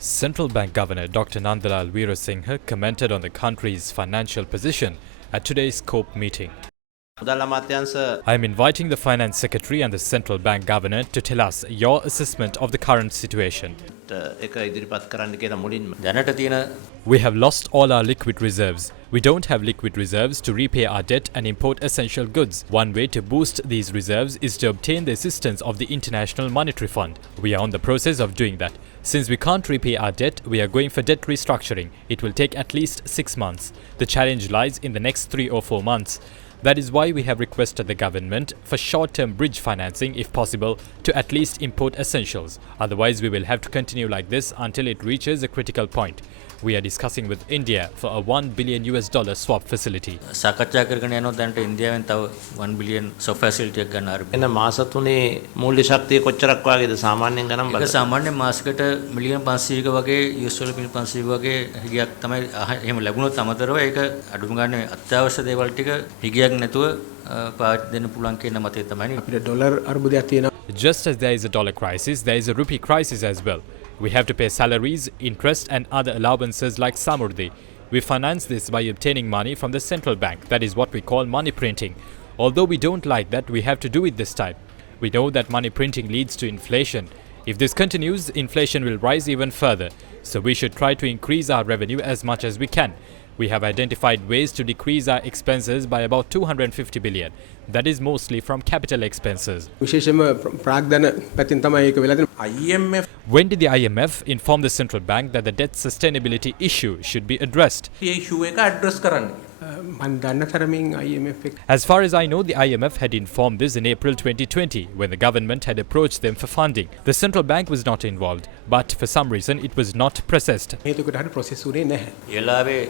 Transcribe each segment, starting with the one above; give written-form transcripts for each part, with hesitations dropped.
Central Bank Governor Dr. Nandalal Weerasinghe commented on the country's financial position at today's COPE meeting. I am inviting the Finance Secretary and the Central Bank Governor to tell us your assessment of the current situation. We have lost all our liquid reserves. We don't have liquid reserves to repay our debt and import essential goods. One way to boost these reserves is to obtain the assistance of the International Monetary Fund. We are on the process of doing that. Since we can't repay our debt, we are going for debt restructuring. It will take at least 6 months. The challenge lies in the next 3 or 4 months. That is why we have requested the government for short-term bridge financing, if possible, to at least import essentials. Otherwise, we will have to continue like this until it reaches a critical point. We are discussing with India for a $1 billion swap facility. සාකච්ඡා කරගෙන යනවා දැනට ඉන්දියාවෙන් තව 1 billion swap facility එකක් ගන්න ආරම්භ. එන මාස තුනේ මූල්‍ය ශක්තිය කොච්චරක් වගේද සාමාන්‍යයෙන් ගණන් බලන්න. ඒක සාමාන්‍ය මාසයකට මිලියන 500ක වගේ US ඩොලර් මිලියන 500ක වගේ හිගයක් තමයි එහෙම ලැබුණොත් අමතරව ඒක අඩුම ගානේ අත්‍යවශ්‍ය දේවල් ටික හිගයක් නැතුව පාවිච්චි දෙන්න පුළුවන් කියන මතය තමයි. අපිට ඩොලර් අර්බුදයක් තියෙනවා. Just as there is a dollar crisis, there is a rupee crisis as well. We have to pay salaries, interest and other allowances like samurdhi. We finance this by obtaining money from the central bank. That is what we call money printing. Although we don't like that, we have to do it this time. We know that money printing leads to inflation. If this continues, inflation will rise even further. So we should try to increase our revenue as much as we can. We have identified ways to decrease our expenses by about 250 billion. That is mostly from capital expenses. විශේෂයෙන්ම ප්‍රාග්ධන පැතින් තමයි ඒක වෙලා තියෙන්නේ. IMF When did the IMF inform the central bank that the debt sustainability issue should be addressed? මේ issue එක address කරන්න. මම දන්න තරමින් IMF එක As far as I know, the IMF had informed this in April 2020 when the government had approached them for funding. The central bank was not involved, but for some reason it was not processed. හේතුකට හරි process උනේ නැහැ. ඒලාවේ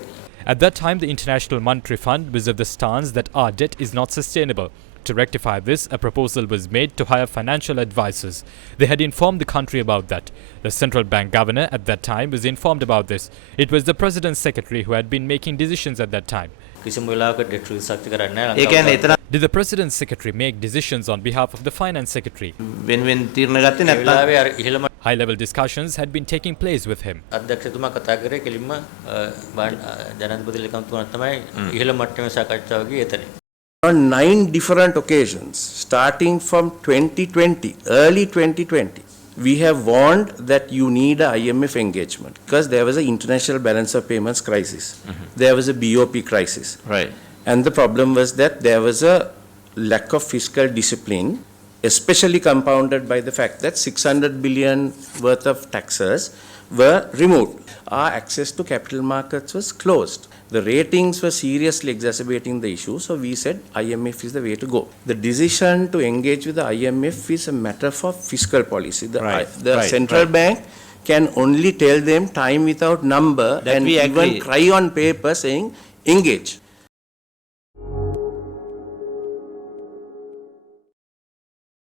At that time, the International Monetary Fund was of the stance that our debt is not sustainable. To rectify this, a proposal was made to hire financial advisors. They had informed the country about that. The central bank governor at that time was informed about this. It was the president's secretary who had been making decisions at that time. කිසිම වෙලාවක debt restructure කරන්නේ නැහැ ඒ කියන්නේ එතන Did the president's secretary make decisions on behalf of the finance secretary? වෙන තීරණ ගත්තේ නැත්නම් වෙලාවේ අර ඉහළම High-level discussions had been taking place with him. අධ්‍යක්ෂතුමා කතා කරේ කෙලින්ම ජනාධිපති ලේකම්තුමාත් තමයි ඉහළ මට්ටමේ සාකච්ඡාව ගියේ එතන. On 9 different occasions, starting from 2020, early 2020, we have warned that you need a IMF engagement because there was an international balance of payments crisis. There was a BOP crisis. right. And the problem was that there was a lack of fiscal discipline, especially compounded by the fact that 600 billion worth of taxes were removed. Our access to capital markets was closed. The ratings were seriously exacerbating the issue, so we said IMF is the way to go. The decision to engage with the IMF is a matter for fiscal policy. The central bank can only tell them time without number That and we even agree. cry on paper saying engage.